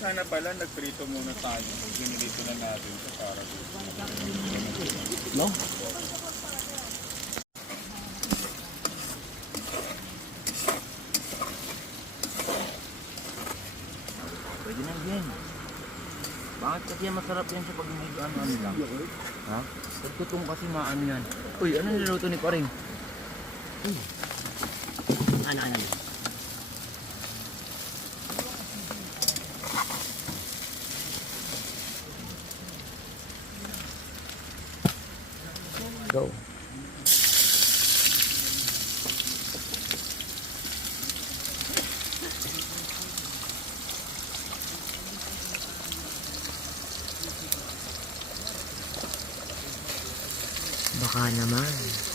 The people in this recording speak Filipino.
sana pala nagprito muna tayo. Ginilito na natin ito para dito. No? Pwede na yan. Bakit kasi masarap yan sa pag medyo ano-ano lang? Ha? Pagtutong kasi maano yan. Uy, ano niluto ni Paring? Ano? Go. Baka naman.